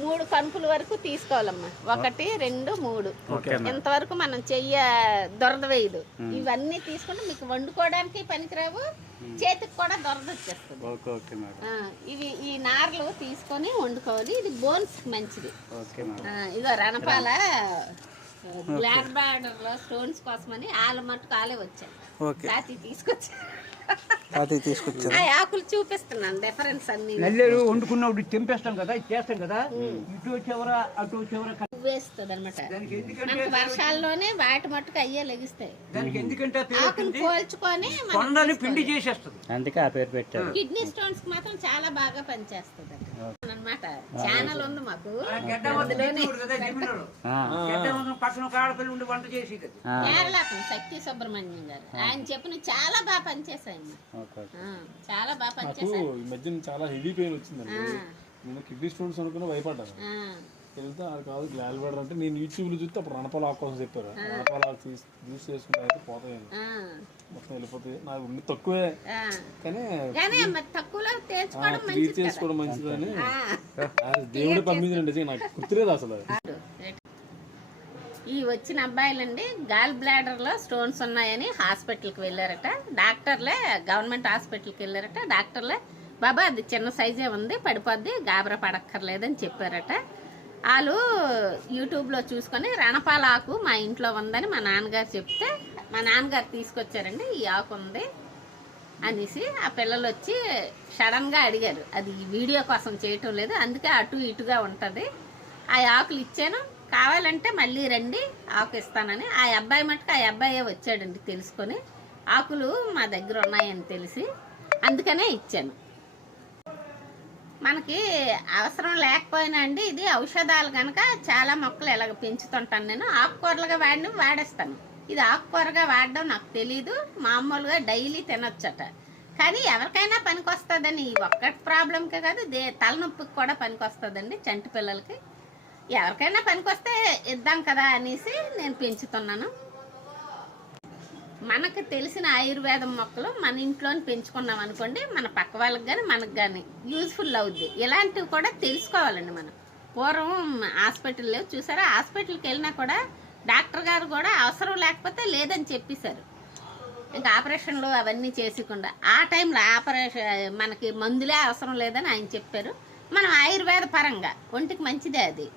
మూడు కనుపుల వరకు తీసుకోవాలమ్మా. ఒకటి రెండు మూడు. ఇంతవరకు మనం చెయ్య దొరద వేయదు. ఇవన్నీ తీసుకుంటే మీకు వండుకోవడానికి పనికిరావు చేతికి కూడా దొరద వచ్చేస్తుంది. ఇవి ఈ నార్లు తీసుకొని వండుకోవాలి. ఇది బోన్స్ మంచిది. ఇదో రణపాల బ్లాక్ బార్డర్లో స్టోన్స్ కోసమని వాళ్ళ మట్టుకు వాళ్ళే వచ్చాయి ఓకే. అది తీసుకొచ్చారు. ఆ ఆకులు చూపిస్తున్నాను డిఫరెన్స్ అన్ని. నల్లేరు వండుకున్నప్పుడు తెంపేస్తాం కదా ఇది చేస్తాం కదా? ఇటు వచ్చేవరా అటు వచ్చేవరా వేస్తుంది అనమాట దానికి ఎందుకంటే మనకి వర్షాల్లోనే వాటి మట్టుకు అయ్యే లెగిస్తాయి. దానికి ఎందుకంటే ఆకులు? పోల్చుకొని కొండని పిండి చేసేస్తుంది. అందుకే ఆ పేరు పెట్టారు. కిడ్నీ స్టోన్స్కి మాత్రం చాలా బాగా పనిచేస్తుంది అనమాట ఛానల్ ఉంది మాకు. కేరళకు శక్తి సుబ్రహ్మణ్యం గారు. ఆయన చెప్పిన చాలా బాగా ఆ, చాలా బాగా పనిచేసాయి ఈ మధ్యన చాలా హెవీ పెయిన్ వచ్చిందండి. నేను కిడ్నీ స్టోన్స్ అనుకుని భయపడ్డాను. వెళ్తే కాదు గ్లాల్ అంటే నేను యూట్యూబ్లో చూస్తే అప్పుడు రణపాల ఆకు కోసం చెప్పారు. రణపాల ఆకు తీసి జ్యూస్ చేసుకుంటే అయితే పోతాయండి ఆ, మొత్తం వెళ్ళిపోతాయి నాకు తక్కువే. కానీ చేసుకోవడం మంచిదని. దేవుడే పంపించండి నాకు గుర్తులేదు అసలు. ఈ వచ్చిన అబ్బాయిలండి గాల్ బ్లాడర్లో స్టోన్స్ ఉన్నాయని హాస్పిటల్కి వెళ్ళారట. డాక్టర్లే గవర్నమెంట్ హాస్పిటల్కి వెళ్ళారట. డాక్టర్లే బాబా అది చిన్న సైజే ఉంది పడిపోద్ది గాబరా పడక్కర్లేదని చెప్పారట. వాళ్ళు యూట్యూబ్లో చూసుకొని రణపాల ఆకు మా ఇంట్లో ఉందని మా నాన్నగారు చెప్తే మా నాన్నగారు తీసుకొచ్చారండి ఈ ఆకు ఉంది అనేసి ఆ పిల్లలు వచ్చి సడన్గా అడిగారు. అది వీడియో కోసం చేయటం లేదు అందుకే అటు ఇటుగా ఉంటుంది. ఆ ఆకులు ఇచ్చాను కావాలంటే మళ్ళీ రండి ఆకు ఇస్తానని. ఆ అబ్బాయి మటుకు ఆ అబ్బాయే వచ్చాడండి తెలుసుకొని. ఆకులు మా దగ్గర ఉన్నాయని తెలిసి అందుకనే ఇచ్చాను. మనకి అవసరం లేకపోయినా అండి ఇది ఔషధాలు కనుక చాలా మొక్కలు ఇలాగ పెంచుతుంటాను నేను. ఆకుకూరలుగా వాడిని వాడేస్తాను. ఇది ఆకుకూరగా వాడడం నాకు తెలీదు. మామూలుగా డైలీ తినొచ్చట. కానీ ఎవరికైనా పనికొస్తుందని ఈ ఒక్కటి ప్రాబ్లంకే కాదు దే తలనొప్పికి కూడా పనికొస్తుందండి చంటి పిల్లలకి. ఎవరికైనా పనికొస్తే ఇద్దాం కదా అనేసి నేను పెంచుతున్నాను. మనకు తెలిసిన ఆయుర్వేదం మొక్కలు మన ఇంట్లోనే పెంచుకున్నాం అనుకోండి మన పక్క వాళ్ళకి కానీ మనకు కానీ యూజ్ఫుల్ అవుద్ది. ఇలాంటివి కూడా తెలుసుకోవాలండి మనం. పూర్వం హాస్పిటల్ లేవు చూసారా? హాస్పిటల్కి వెళ్ళినా కూడా డాక్టర్ గారు కూడా అవసరం లేకపోతే లేదని చెప్పేశారు. ఇంకా ఆపరేషన్లు అవన్నీ చేసకుండా. ఆ టైంలో ఆపరేషన్ మనకి మందులే అవసరం లేదని ఆయన చెప్పారు. మనం ఆయుర్వేద పరంగా ఒంటికి మంచిదే అది.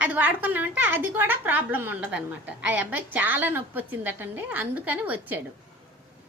అది వాడుకున్నామంటే అది కూడా ప్రాబ్లం ఉండదు అనమాట ఆ అబ్బాయికి చాలా నొప్పి వచ్చిందటండి. అందుకని వచ్చాడు.